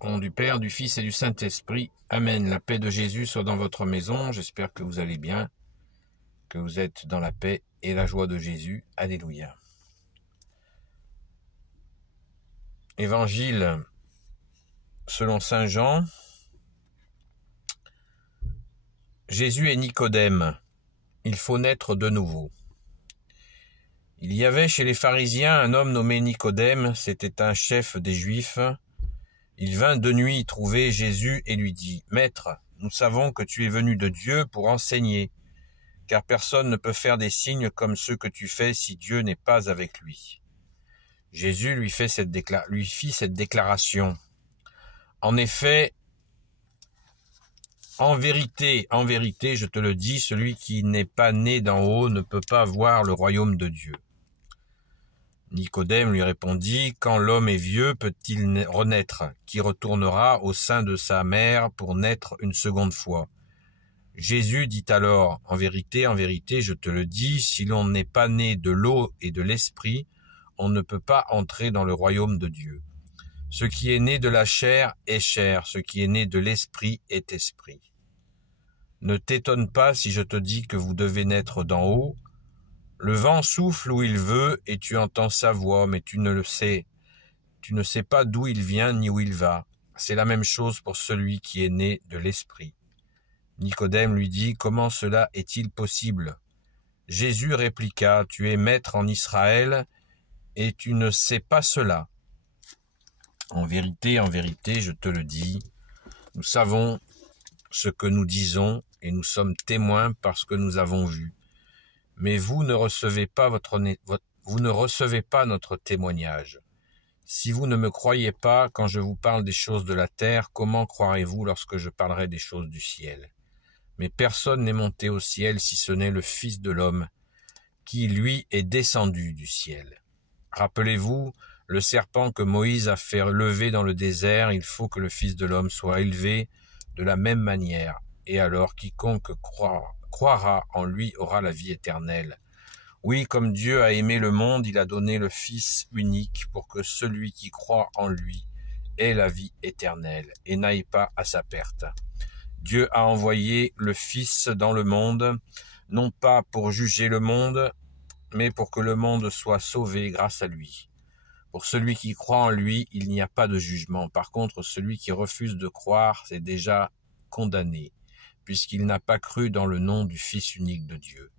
Au nom du Père, du Fils et du Saint-Esprit. Amen. La paix de Jésus soit dans votre maison. J'espère que vous allez bien, que vous êtes dans la paix et la joie de Jésus. Alléluia. Évangile selon saint Jean. Jésus et Nicodème. Il faut naître de nouveau. Il y avait chez les pharisiens un homme nommé Nicodème, c'était un chef des Juifs. Il vint de nuit trouver Jésus et lui dit, « Maître, nous savons que tu es venu de Dieu pour enseigner, car personne ne peut faire des signes comme ceux que tu fais si Dieu n'est pas avec lui. » Jésus lui fit cette déclaration. « En effet, en vérité, je te le dis, celui qui n'est pas né d'en haut ne peut pas voir le royaume de Dieu. » Nicodème lui répondit, « Quand l'homme est vieux, peut-il renaître? Qui retournera au sein de sa mère pour naître une seconde fois ?» Jésus dit alors, en vérité, je te le dis, si l'on n'est pas né de l'eau et de l'esprit, on ne peut pas entrer dans le royaume de Dieu. Ce qui est né de la chair est chair, ce qui est né de l'esprit est esprit. Ne t'étonne pas si je te dis que vous devez naître d'en haut. Le vent souffle où il veut et tu entends sa voix, mais tu ne sais pas d'où il vient ni où il va. C'est la même chose pour celui qui est né de l'esprit. Nicodème lui dit, « Comment cela est-il possible ?» Jésus répliqua, « Tu es maître en Israël et tu ne sais pas cela. En vérité, je te le dis, nous savons ce que nous disons et nous sommes témoins parce que nous avons vu. Mais vous ne recevez pas notre témoignage. Si vous ne me croyez pas quand je vous parle des choses de la terre, comment croirez-vous lorsque je parlerai des choses du ciel? Mais personne n'est monté au ciel si ce n'est le Fils de l'homme, qui lui est descendu du ciel. Rappelez-vous, le serpent que Moïse a fait lever dans le désert, il faut que le Fils de l'homme soit élevé de la même manière, et alors quiconque croira en lui aura la vie éternelle. Oui, comme Dieu a aimé le monde, il a donné le Fils unique pour que celui qui croit en lui ait la vie éternelle et n'aille pas à sa perte. Dieu a envoyé le Fils dans le monde, non pas pour juger le monde, mais pour que le monde soit sauvé grâce à lui. Pour celui qui croit en lui, il n'y a pas de jugement. Par contre, celui qui refuse de croire est déjà condamné, puisqu'il n'a pas cru dans le nom du Fils unique de Dieu.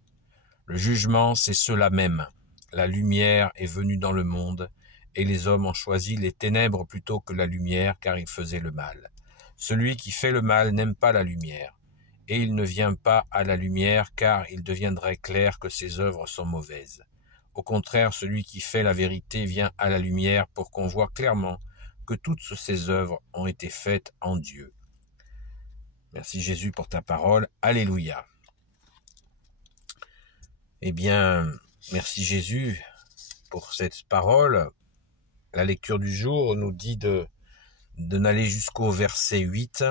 Le jugement, c'est cela même. La lumière est venue dans le monde, et les hommes ont choisi les ténèbres plutôt que la lumière, car ils faisaient le mal. Celui qui fait le mal n'aime pas la lumière, et il ne vient pas à la lumière, car il deviendrait clair que ses œuvres sont mauvaises. Au contraire, celui qui fait la vérité vient à la lumière pour qu'on voit clairement que toutes ses œuvres ont été faites en Dieu. Merci Jésus pour ta parole. Alléluia. Eh bien, merci Jésus pour cette parole. La lecture du jour nous dit de n'aller jusqu'au verset 8.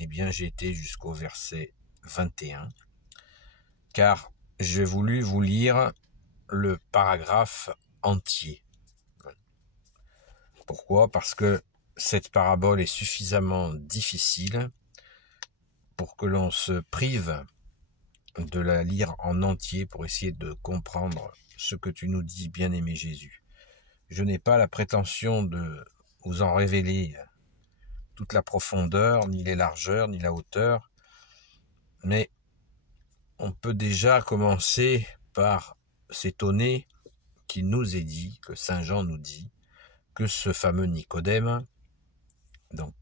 Eh bien, j'ai été jusqu'au verset 21, car j'ai voulu vous lire le paragraphe entier. Pourquoi? Parce que cette parabole est suffisamment difficile pour que l'on se prive de la lire en entier pour essayer de comprendre ce que tu nous dis, bien-aimé Jésus. Je n'ai pas la prétention de vous en révéler toute la profondeur, ni les largeurs, ni la hauteur, mais on peut déjà commencer par s'étonner qu'il nous ait dit, que saint Jean nous dit, que ce fameux Nicodème, donc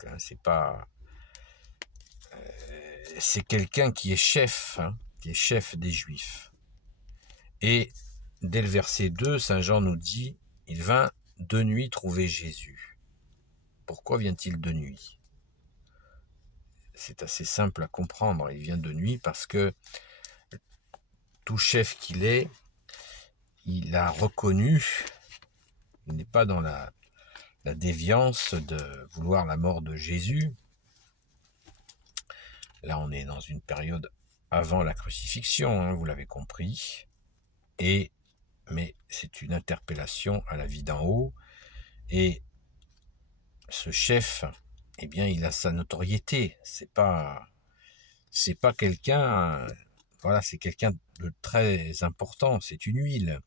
c'est quelqu'un qui est chef, qui est chef des Juifs. Et dès le verset 2, saint Jean nous dit, il vint de nuit trouver Jésus. Pourquoi vient-il de nuit? C'est assez simple à comprendre, il vient de nuit parce que tout chef qu'il est, il a reconnu, il n'est pas dans la déviance de vouloir la mort de Jésus. Là, on est dans une période avant la crucifixion, vous l'avez compris. Mais c'est une interpellation à la vie d'en haut. Et ce chef eh bien, il a sa notoriété. C'est pas quelqu'un, voilà, c'est quelqu'un de très important. C'est une huile.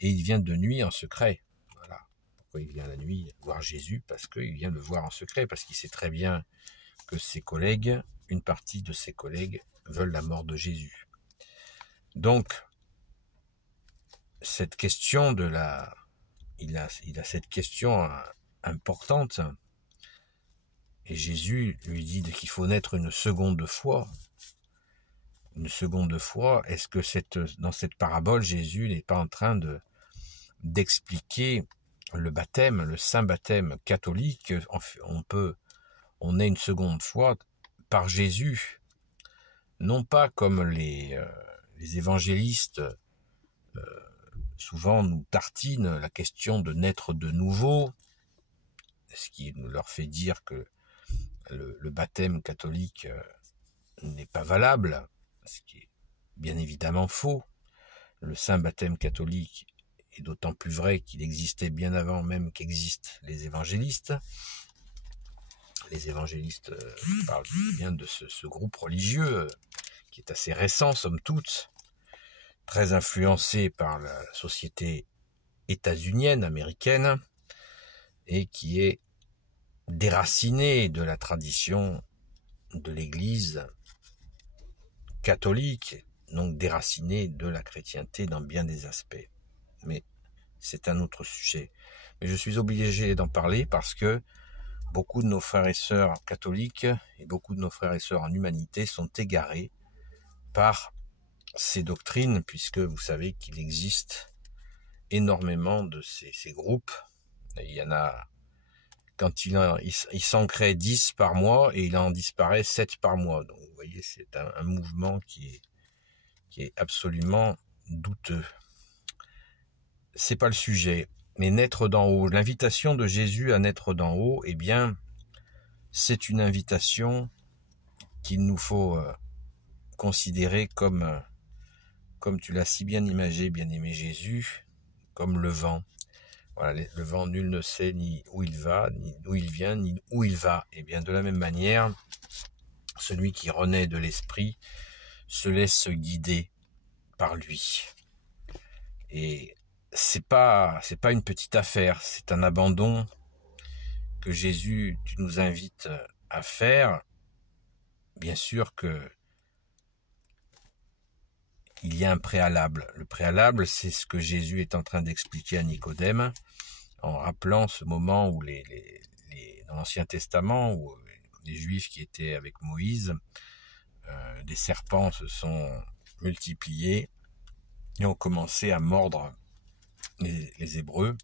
Et il vient de nuit en secret. Voilà. Pourquoi il vient la nuit voir Jésus? Parce qu'il vient le voir en secret, parce qu'il sait très bien que ses collègues, une partie de ses collègues, veulent la mort de Jésus. Donc, cette question il a cette question importante, et Jésus lui dit qu'il faut naître une seconde fois. Une seconde fois, est-ce que dans cette parabole, Jésus n'est pas en train d'expliquer le baptême, le saint baptême catholique? On est une seconde fois par Jésus, non pas comme les évangélistes souvent nous tartinent la question de naître de nouveau, ce qui leur fait dire que le baptême catholique n'est pas valable, ce qui est bien évidemment faux. Le saint baptême catholique est d'autant plus vrai qu'il existait bien avant même qu'existent les évangélistes. Les évangélistes parlent bien de ce groupe religieux qui est assez récent, somme toute, très influencé par la société états-unienne, américaine, et qui est déraciné de la tradition de l'Église catholique, donc déraciné de la chrétienté dans bien des aspects. Mais c'est un autre sujet. Mais je suis obligé d'en parler parce que beaucoup de nos frères et sœurs catholiques et beaucoup de nos frères et sœurs en humanité sont égarés par ces doctrines, puisque vous savez qu'il existe énormément de ces groupes. Il y en a, quand il s'en crée 10 par mois et il en disparaît 7 par mois. Donc vous voyez, c'est un mouvement qui est absolument douteux. C'est pas le sujet. Mais naître d'en haut, l'invitation de Jésus à naître d'en haut, eh bien, c'est une invitation qu'il nous faut considérer comme tu l'as si bien imagé, bien-aimé Jésus, comme le vent. Voilà, le vent, nul ne sait ni où il va, ni d'où il vient, ni où il va. Et bien, de la même manière, celui qui renaît de l'esprit se laisse guider par lui. Et c'est pas une petite affaire, c'est un abandon que Jésus, tu nous invites à faire. Bien sûr que il y a un préalable. Le préalable, c'est ce que Jésus est en train d'expliquer à Nicodème, en rappelant ce moment où dans l'Ancien Testament, où les Juifs qui étaient avec Moïse, des serpents se sont multipliés et ont commencé à mordre les Hébreux.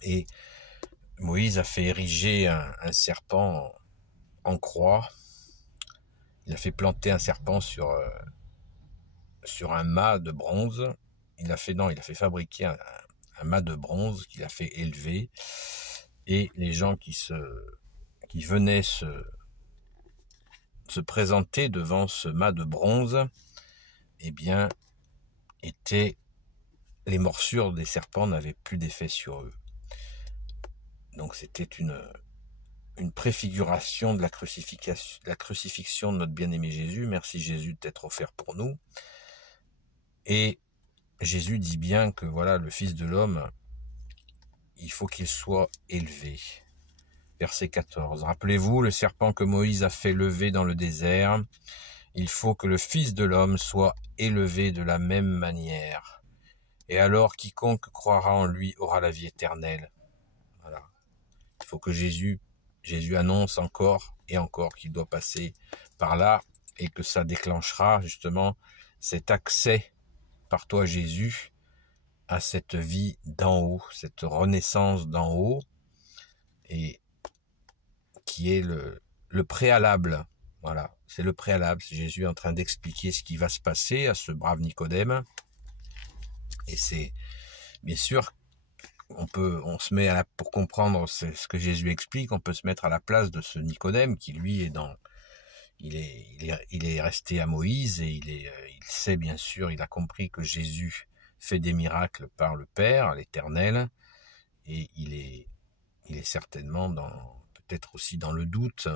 Et Moïse a fait ériger un serpent en croix. Il a fait planter un serpent sur un mât de bronze. Il a fait fabriquer un mât de bronze qu'il a fait élever. Et les gens qui venaient se présenter devant ce mât de bronze, eh bien, les morsures des serpents n'avaient plus d'effet sur eux. Donc c'était une préfiguration de la crucifixion de notre bien-aimé Jésus. Merci Jésus d'être offert pour nous. Et Jésus dit bien que voilà, le Fils de l'homme, il faut qu'il soit élevé. Verset 14. Rappelez-vous le serpent que Moïse a fait lever dans le désert. Il faut que le Fils de l'homme soit élevé de la même manière. Et alors quiconque croira en lui aura la vie éternelle. Voilà. Il faut que Jésus annonce encore et encore qu'il doit passer par là et que ça déclenchera justement cet accès par toi Jésus à cette vie d'en haut, cette renaissance d'en haut, et qui est le préalable. Voilà, c'est le préalable. C'est Jésus en train d'expliquer ce qui va se passer à ce brave Nicodème. Et c'est bien sûr, pour comprendre ce que Jésus explique, on peut se mettre à la place de ce Nicodème qui lui il est resté à Moïse et il sait bien sûr, il a compris que Jésus fait des miracles par le Père, l'Éternel, et il est certainement peut-être aussi dans le doute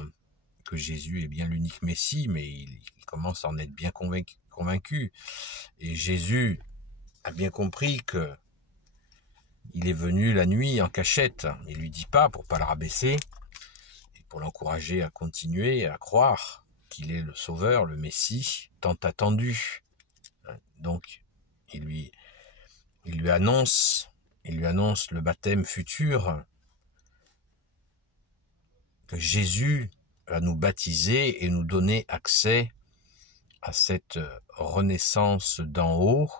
que Jésus est bien l'unique Messie, mais il commence à en être bien convaincu. Et Jésus a bien compris que il est venu la nuit en cachette. Il lui dit pas pour pas le rabaisser, et pour l'encourager à continuer à croire qu'il est le Sauveur, le Messie, tant attendu. Donc, il lui annonce le baptême futur, que Jésus va nous baptiser et nous donner accès à cette renaissance d'en haut,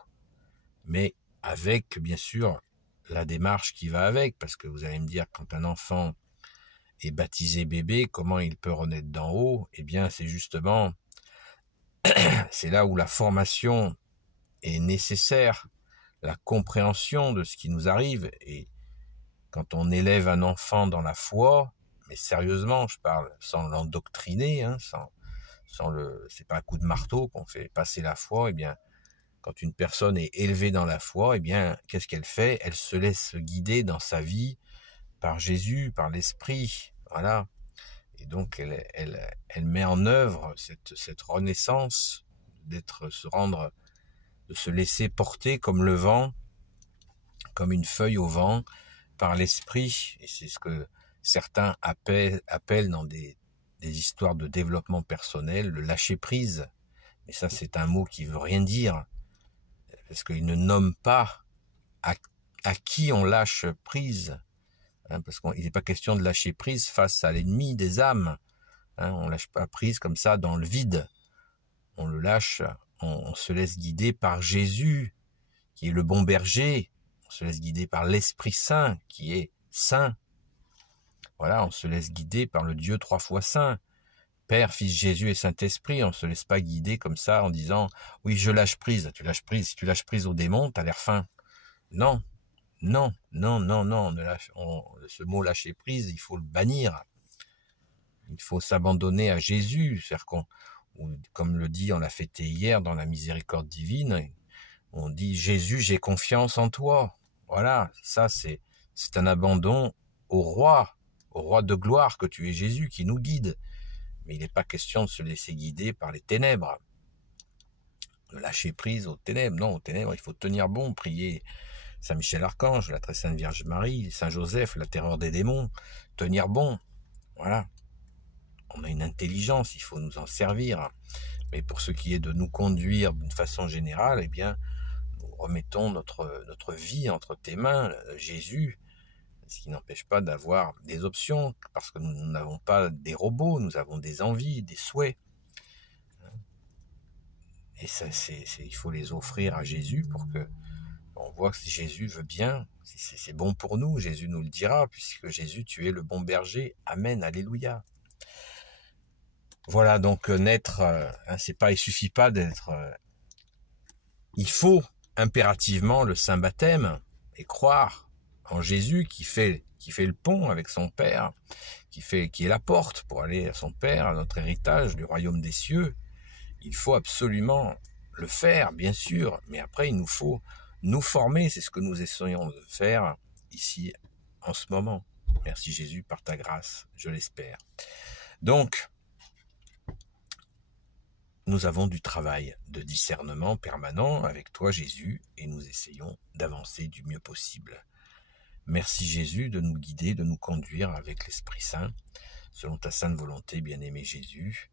mais avec, bien sûr, la démarche qui va avec, parce que vous allez me dire, quand un enfant est baptisé bébé, comment il peut renaître d'en haut? Eh bien, c'est justement, c'est là où la formation est nécessaire, la compréhension de ce qui nous arrive. Et quand on élève un enfant dans la foi, mais sérieusement, je parle sans l'endoctriner, c'est pas un coup de marteau qu'on fait passer la foi. Eh bien, quand une personne est élevée dans la foi, eh bien, qu'est-ce qu'elle fait? Elle se laisse guider dans sa vie par Jésus, par l'Esprit, voilà. Et donc, elle met en œuvre cette renaissance, de se laisser porter comme le vent, comme une feuille au vent, par l'Esprit. Et c'est ce que certains appellent dans des histoires de développement personnel le lâcher-prise. Mais ça, c'est un mot qui veut rien dire, parce qu'il ne nomme pas à qui on lâche prise, parce qu'il n'est pas question de lâcher prise face à l'ennemi des âmes. On lâche pas prise comme ça dans le vide. On le lâche, on se laisse guider par Jésus, qui est le bon berger. On se laisse guider par l'Esprit Saint, qui est saint. Voilà, on se laisse guider par le Dieu 3 fois saint. Père, Fils, Jésus et Saint-Esprit. On ne se laisse pas guider comme ça en disant « Oui, je lâche prise ». Tu lâches prise. Si tu lâches prise au démon, tu as l'air fin. Non, non, non, non, non. Ce mot « lâcher prise », il faut le bannir. Il faut s'abandonner à Jésus. Faire comme le dit, on l'a fêté hier dans la miséricorde divine, on dit « Jésus, j'ai confiance en toi ». Voilà, ça c'est un abandon au roi de gloire que tu es Jésus, qui nous guide. Mais il n'est pas question de se laisser guider par les ténèbres, de lâcher prise aux ténèbres. Non, aux ténèbres, il faut tenir bon, prier Saint Michel Archange, la très sainte Vierge Marie, Saint Joseph, la terreur des démons, tenir bon. Voilà. On a une intelligence, il faut nous en servir. Mais pour ce qui est de nous conduire d'une façon générale, eh bien, nous remettons notre vie entre tes mains, Jésus, ce qui n'empêche pas d'avoir des options, parce que nous n'avons pas des robots, nous avons des envies, des souhaits. Et ça, il faut les offrir à Jésus pour que on voit que si Jésus veut bien, si c'est bon pour nous, Jésus nous le dira, puisque Jésus, tu es le bon berger. Amen, alléluia. Voilà, donc naître, il suffit pas d'être... il faut impérativement le saint baptême et croire en Jésus qui fait le pont avec son Père, qui est la porte pour aller à son Père, à notre héritage du royaume des cieux. Il faut absolument le faire, bien sûr, mais après il nous faut nous former, c'est ce que nous essayons de faire ici en ce moment. Merci Jésus par ta grâce, je l'espère. Donc, nous avons du travail de discernement permanent avec toi Jésus et nous essayons d'avancer du mieux possible. Merci Jésus de nous guider, de nous conduire avec l'Esprit Saint, selon ta sainte volonté, bien-aimé Jésus.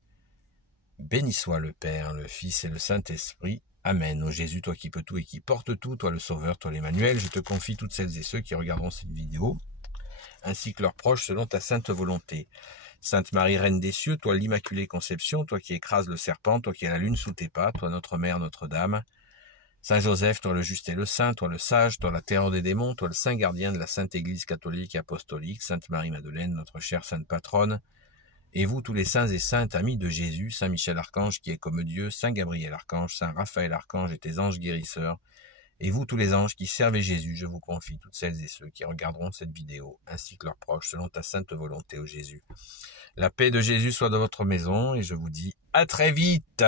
Béni soit le Père, le Fils et le Saint-Esprit. Amen. Ô Jésus, toi qui peux tout et qui portes tout, toi le Sauveur, toi l'Emmanuel, je te confie toutes celles et ceux qui regarderont cette vidéo, ainsi que leurs proches, selon ta sainte volonté. Sainte Marie, Reine des cieux, toi l'Immaculée Conception, toi qui écrases le serpent, toi qui as la lune sous tes pas, toi notre Mère, Notre-Dame. Saint Joseph, toi le juste et le saint, toi le sage, toi la terreur des démons, toi le saint gardien de la Sainte Église catholique et apostolique, Sainte Marie-Madeleine, notre chère sainte patronne, et vous tous les saints et saintes amis de Jésus, Saint Michel Archange qui est comme Dieu, Saint Gabriel Archange, Saint Raphaël Archange et tes anges guérisseurs, et vous tous les anges qui servez Jésus, je vous confie toutes celles et ceux qui regarderont cette vidéo, ainsi que leurs proches, selon ta sainte volonté, ô Jésus. La paix de Jésus soit dans votre maison, et je vous dis à très vite.